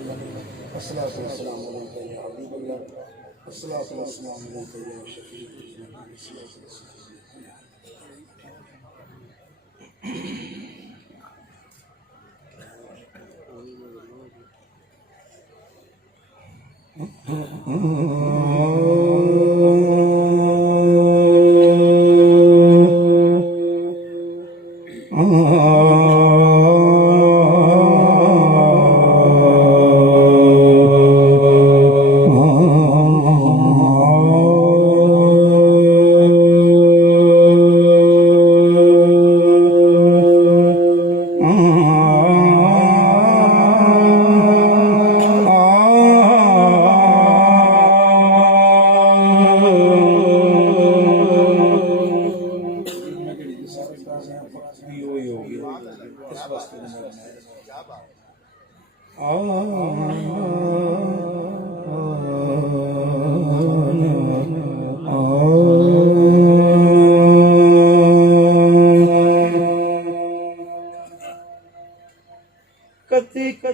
अस्सलातु वस्सलामु अलैका या हबीबल्लाह, अस्सलातु वस्सलामु अलैका या शफीअल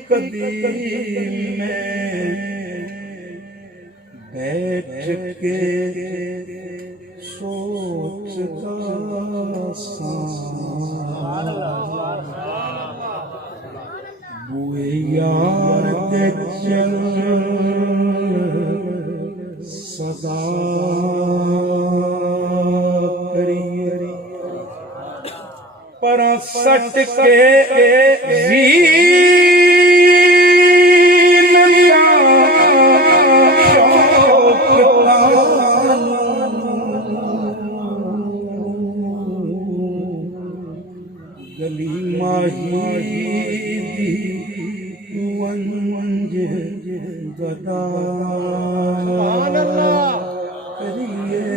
कदी मैं बैठ के सोचता बुए यार दे चल सदा करिए पर सट के गली माही वंज गदा करिए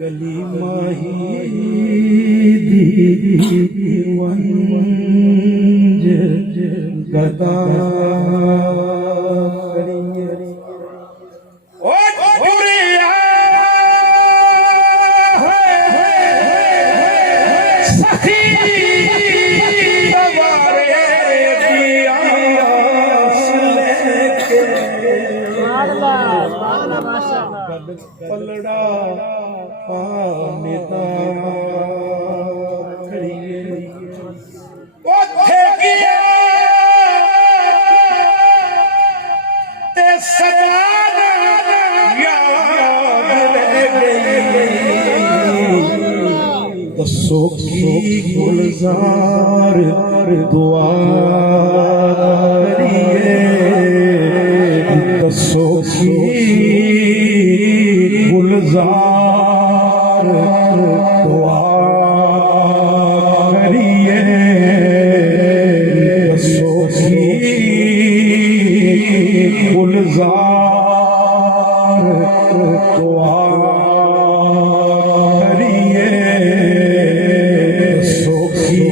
गली माही वंज गदा पलड़ा पानेता खड़िए ओथे गया ते सदा याद रह गई दसो की गुलजार दुआ करिए दसो की गुलजार दुआ करिए दसो की गुलजार दुआ करिए दसो की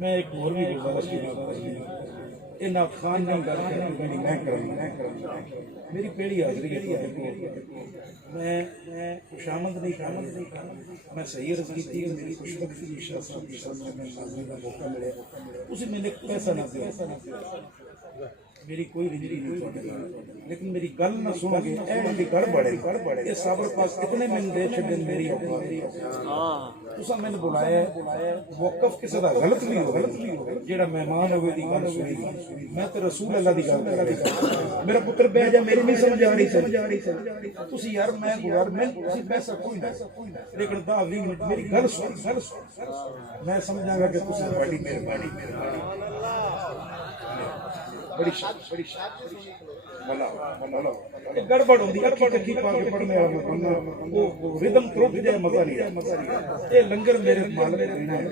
मैं एक और भी गुजारिश की बात कर इन खान ने गल मेरी मैं मेरी पहली हाजिरी है मैं खुशामद नहीं मैं सही अर्ज की थी मेरी खुशबख्ती ईशा साहब के सामने मैं नाज़रीन का मौका मिले उसे मैंने पैसा ना दिया मेरी कोई रिजरी नहीं लेकिन मेरी गल ना सुनोगे ऐसी गड़बड़ ये साबर पास कितने मिल दे छड़न मेरी तुसा मैंने बुलाया वक़फ़ किसी दा गलत नहीं हो जेड़ा मेहमान होवे दी गल सुनी मैं तो रसूल अल्लाह दी गल मेरा पुत्र बह जा मेरी नहीं समझ आ रही तुसी यार मैं गुजार मैं तुसी पैसा कोई ना लेकिन 10-20 मिनट मेरी गल सुन मैं समझांगा कि तुसी बड़ी मेहरबानी बड़ी गड़बड़ होंदी अखी तखी पा के पढ़ने वाला बंदा वो रिदम टूट जाए मजा नहीं ये लंगर मेरे मालिक देना है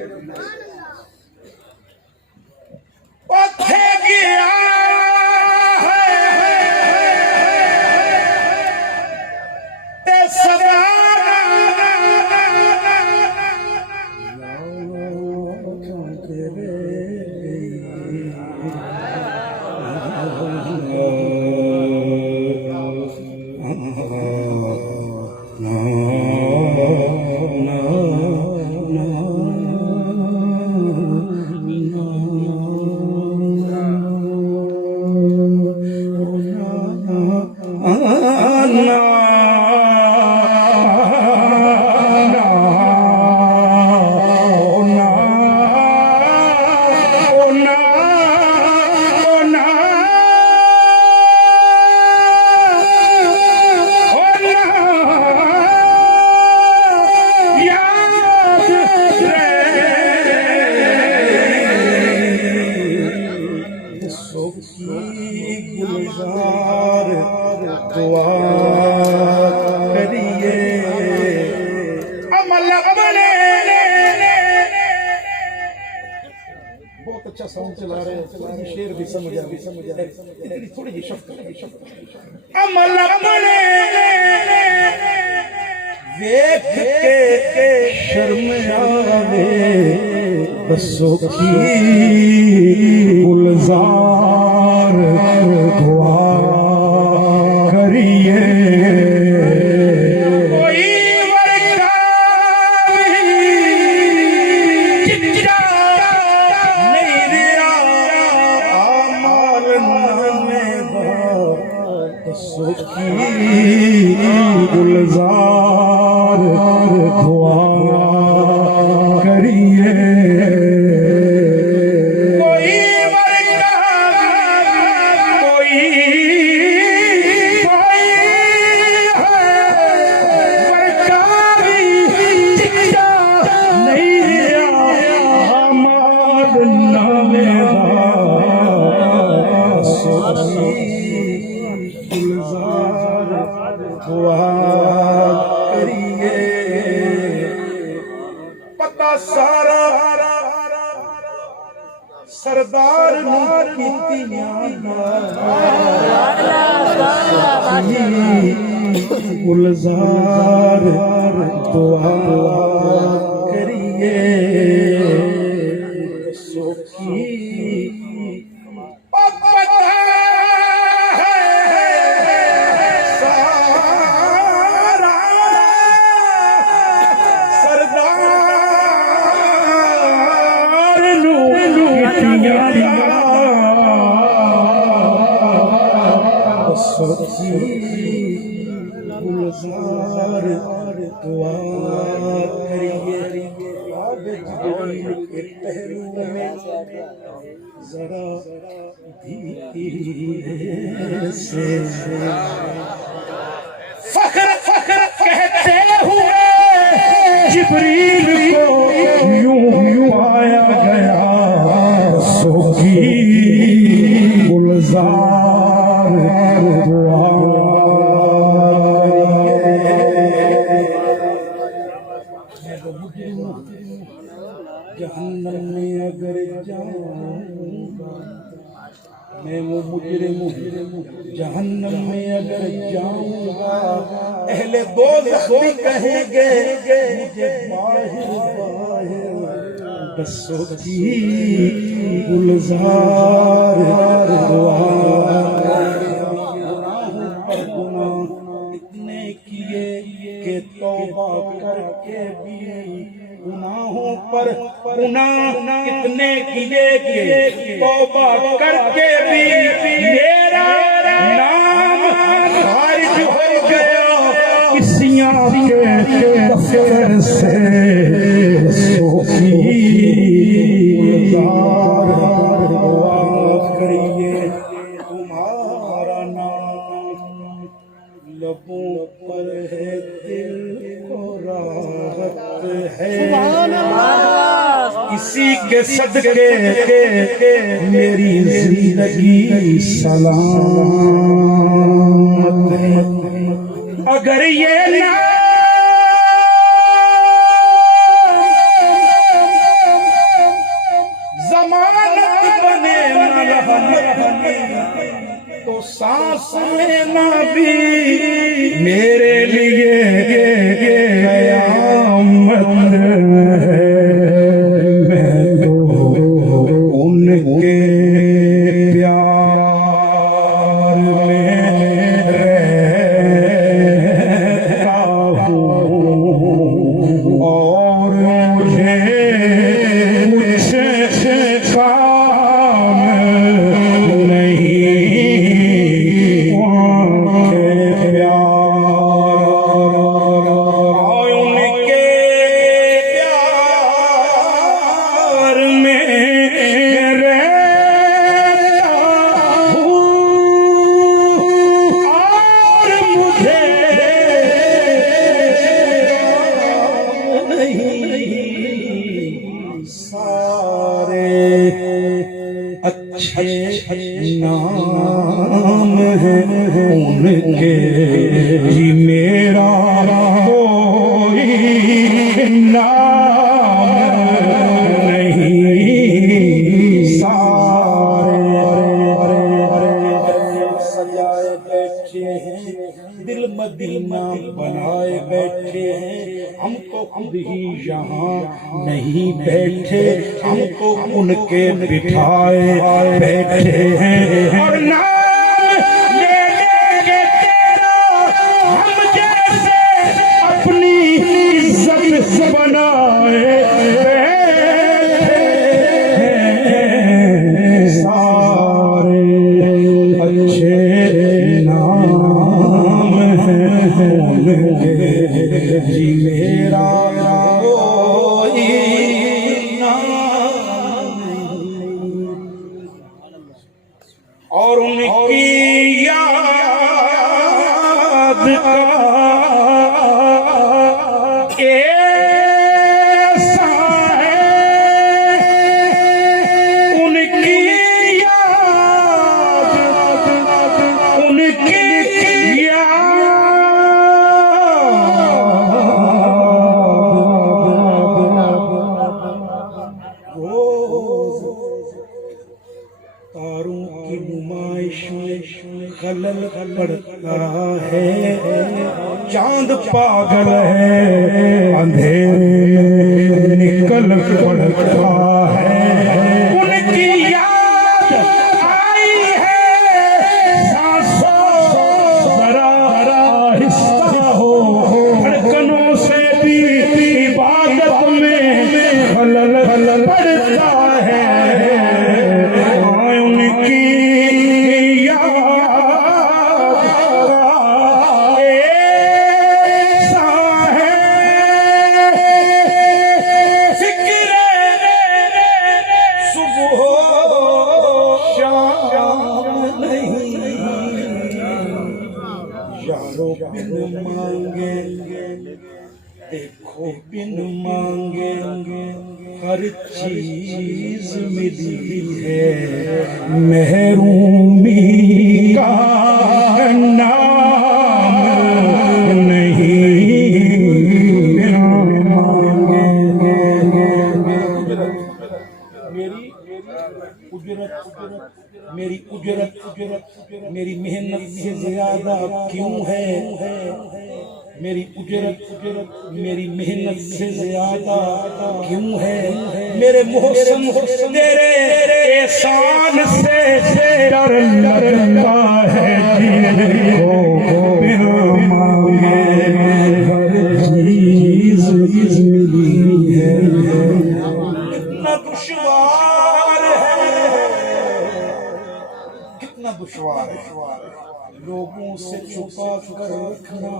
ओथे गया ते सदा साउंड चला रहे हैं, शेर भी समझ आ इतनी थोड़ी जी शफ़क़त अमल अपने देख के शर्म आवे बसों की गुलजार दुआ करिए गुलजार दुआ करिए कोई वर्का कोई वर्का भी चिट्टा नहीं हमार नामे दुआ करिए पता सारा सरदार नूर की गुलजार दुआ करिए सोखी गुलजार दुआ करिए पहलू में जरा धीरे से फख्र फख्र कहते हुए जिब्रील को यूं आया गया सोखी गुलजार दुआ जहन्नम में अगर जाऊंगा मैं वो मुजरिम जहन्नम में अगर जाऊंगा अहले दोज़ख भी कहेंगे मुझे बाहिर बाहिर बसों की गुलजार दुआ इतने किए कि तौबा करके भी गुनाहों पर गुनाह इतने किए कि तौबा करके भी मेरा नाम खारिज हो गया किसियां के दफ्तर से सोखी गुलजार दुआ करिए तुम्हारा नाम लबों पर है दिल को राहत है इसी के सदके मेरी जिंदगी सलामत है अगर ये जमानत बने तो सांस लेना भी मेरे लिए कयामत है मैं तो उनके प्यार में रहता हूँ और मुझे मुझसे काम नहीं अच्छे नाम है उनके ही मेरा कोई नाम नहीं। बैठे हैं, हम तो खुद ही यहाँ नहीं बैठे, हमको उनके बिठाए बैठे हैं। और नाम ले लेंगे तेरा हम जैसे अपनी इज्जत बनाए सारे अच्छे नाम है जी मेरा कोई नाम और उनकी याद का ऐसा है, उनकी याद उनकी तारों की नुमाइश में खलल पड़ता है, चांद पागल है अंधेरे निकल पड़ता है। उनकी याद आई है सांसों जरा आहिस्ता हो, धड़कनों से भी इबादत में खलल पड़ता है। यारो बिन मांगे देखो बिन मांगे हर चीज मिली है, महरूमी का नाम नहीं बिना मांगे। मेरी उजरत मेरी मेहनत से ज्यादा क्यों है, मेरी उजरत मेरी मेहनत से ज्यादा क्यों है, मेरे मोहसिन तेरे एहसान से डर लगता है जिनको बिना मांगे हर चीज मिली है। कितना दुश्वार है, कितना दुश्वार है लोगों से छुपा कर रखना,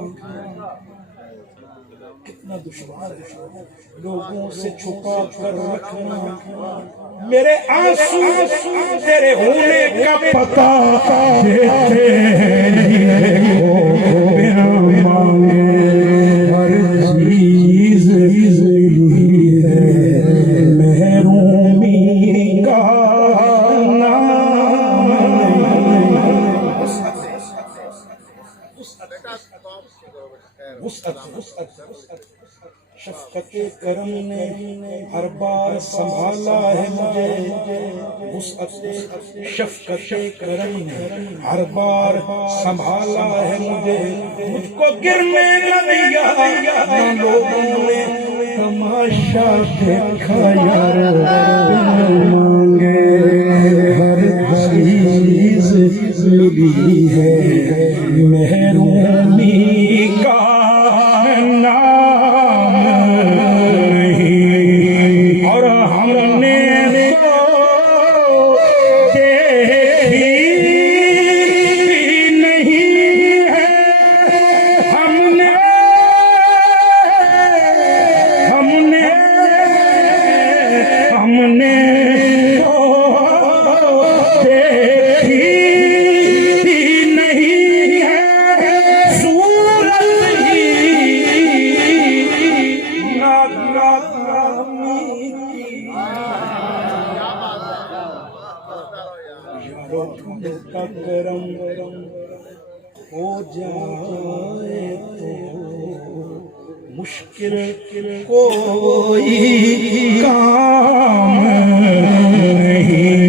कितना दुश्वार है लोगों से छुपा कर रखना। मेरे आंसू तेरे होने का पता देते हैं, बिना मांगे हर चीज मिली है, महरूमी का शफ़क़त करम ने हर बार संभाला है मुझे, शफ़क़त करम ने हर बार संभाला है मुझे, मुझको गिरने न दिया लोगों ने तमाशा देखा यार, मांगे हर चीज मिली है, महरूमी का करम हो जाए तो मुश्किल कोई काम नहीं।